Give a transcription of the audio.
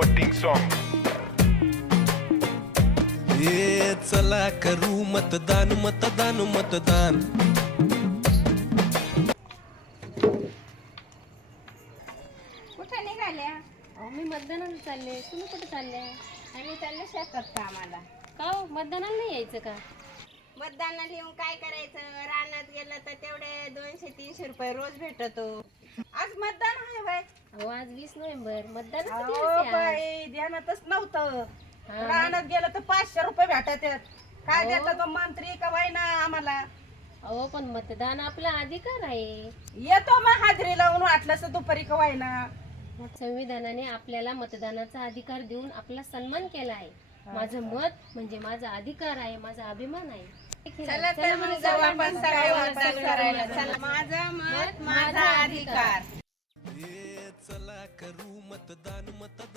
voting song. ये चला करू मतदान मतदान मतदान. कुठे निघाल्या? अहो मी मतदानाला चालले. तुम्ही कुठे चालल्या? आम्ही चाललो शेतात कामाला का हो? मतदानाला नाही यायचं का? मतदानाला येऊन काय करायचं? रानात गेलं तर तेवढे दोनशे तीनशे रुपये रोज भेटतो. आज मतदान आहे बाय अहो आज वीस नोव्हेंबर. मतदान अहो बाई ध्यानातच नव्हतं. हा. रानात गेलं तर पाचशे रुपये भेटत आहेत. काय अहो. देतो तो मंत्री का ना आम्हाला? अहो पण मतदान आपला अधिकार आहे. येतो मग हाजरी लावून वाटलं तर दुपारी का ना संविधानाने आपल्याला मतदानाचा अधिकार देऊन आपला सन्मान केला आहे. माझं मत म्हणजे माझा अधिकार आहे माझा अभिमान आहे. चला तर मग जाऊ आपण सगळे मतदान करायला. चला माझं मत माझा अधिकार. चला करू मतदान मतदान.